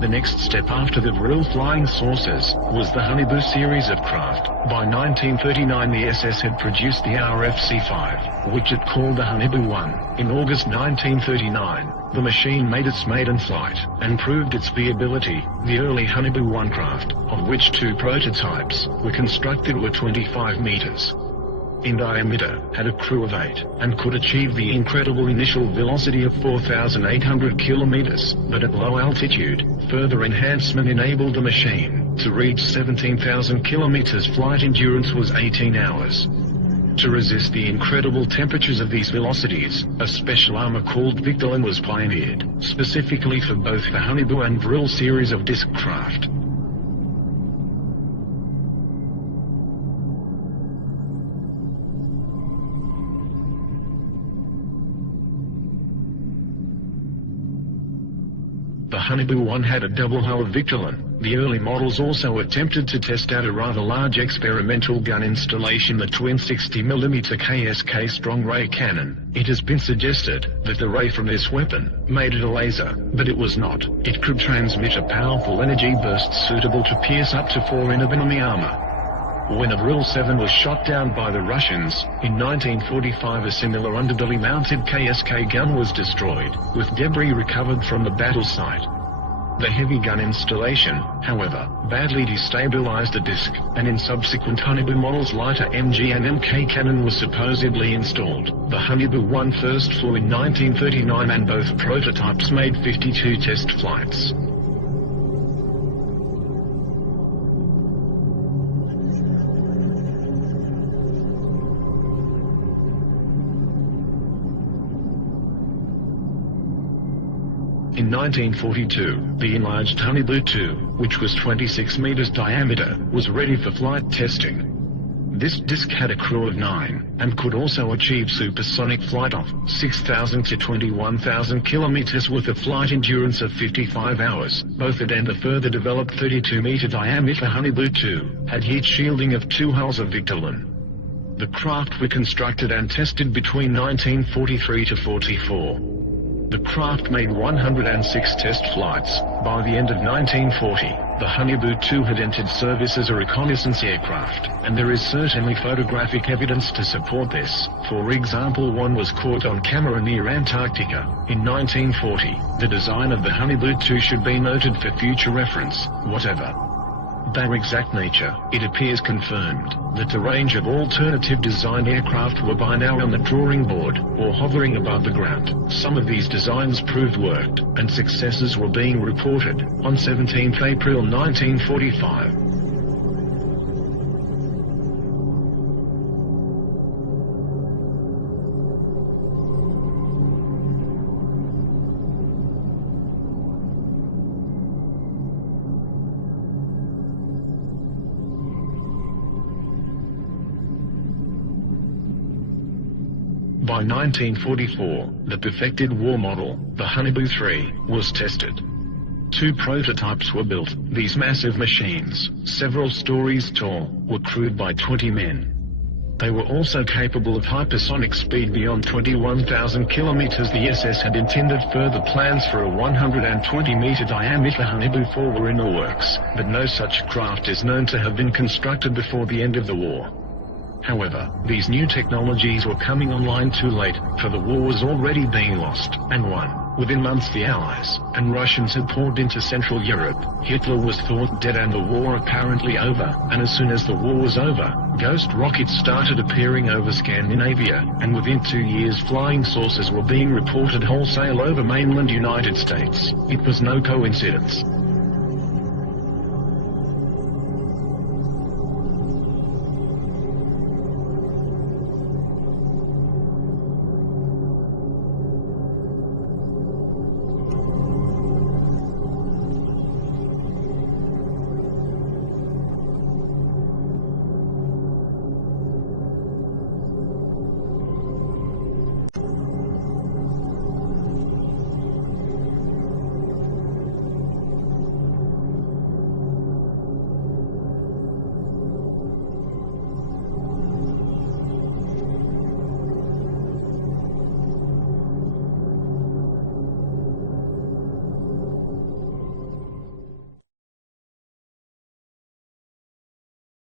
The next step after the Vril flying saucers was the Honeybu series of craft. By 1939 the SS had produced the RFC-5, which it called the Honeybu 1. In August 1939, the machine made its maiden flight, and proved its viability. The early Honeybu 1 craft, of which 2 prototypes were constructed, were 25 meters in diameter, had a crew of 8, and could achieve the incredible initial velocity of 4,800 kilometers, but at low altitude, further enhancement enabled the machine to reach 17,000 kilometers. Flight endurance was 18 hours. To resist the incredible temperatures of these velocities, a special armor called Victolan was pioneered, specifically for both the Honeybu and Vril series of disc craft. The Honeybu 1 had a double hull of Victolan. The early models also attempted to test out a rather large experimental gun installation, the twin 60mm KSK strong ray cannon. It has been suggested that the ray from this weapon made it a laser, but it was not. It could transmit a powerful energy burst suitable to pierce up to 4 enemy armor. When a Vril 7 was shot down by the Russians, in 1945 a similar underbelly-mounted KSK gun was destroyed, with debris recovered from the battle site. The heavy gun installation, however, badly destabilized the disc, and in subsequent Honeybu models lighter MG and MK cannon was supposedly installed. The Honeybu 1 first flew in 1939 and both prototypes made 52 test flights. In 1942, the enlarged Honeybu 2, which was 26 meters diameter, was ready for flight testing. This disc had a crew of 9, and could also achieve supersonic flight of 6,000 to 21,000 kilometers with a flight endurance of 55 hours. Both it and the further developed 32-meter diameter Honeybu 2 had heat shielding of 2 hulls of Victolan. The craft were constructed and tested between 1943 to 44. The craft made 106 test flights. By the end of 1940, the Honeybu 2 had entered service as a reconnaissance aircraft, and there is certainly photographic evidence to support this. For example, one was caught on camera near Antarctica in 1940. The design of the Honeybu 2 should be noted for future reference. Whatever their exact nature, it appears confirmed that a range of alternative design aircraft were by now on the drawing board, or hovering above the ground. Some of these designs proved worked, and successes were being reported. On 17 April 1945, by 1944, the perfected war model, the Honeybu 3, was tested. 2 prototypes were built. These massive machines, several stories tall, were crewed by 20 men. They were also capable of hypersonic speed beyond 21,000 kilometers. The SS had intended further plans for a 120-meter diameter Honeybu 4 were in the works, but no such craft is known to have been constructed before the end of the war. However, these new technologies were coming online too late, for the war was already being lost and won. Within months the Allies and Russians had poured into Central Europe. Hitler was thought dead and the war apparently over, and as soon as the war was over, ghost rockets started appearing over Scandinavia, and within 2 years flying saucers were being reported wholesale over mainland United States. It was no coincidence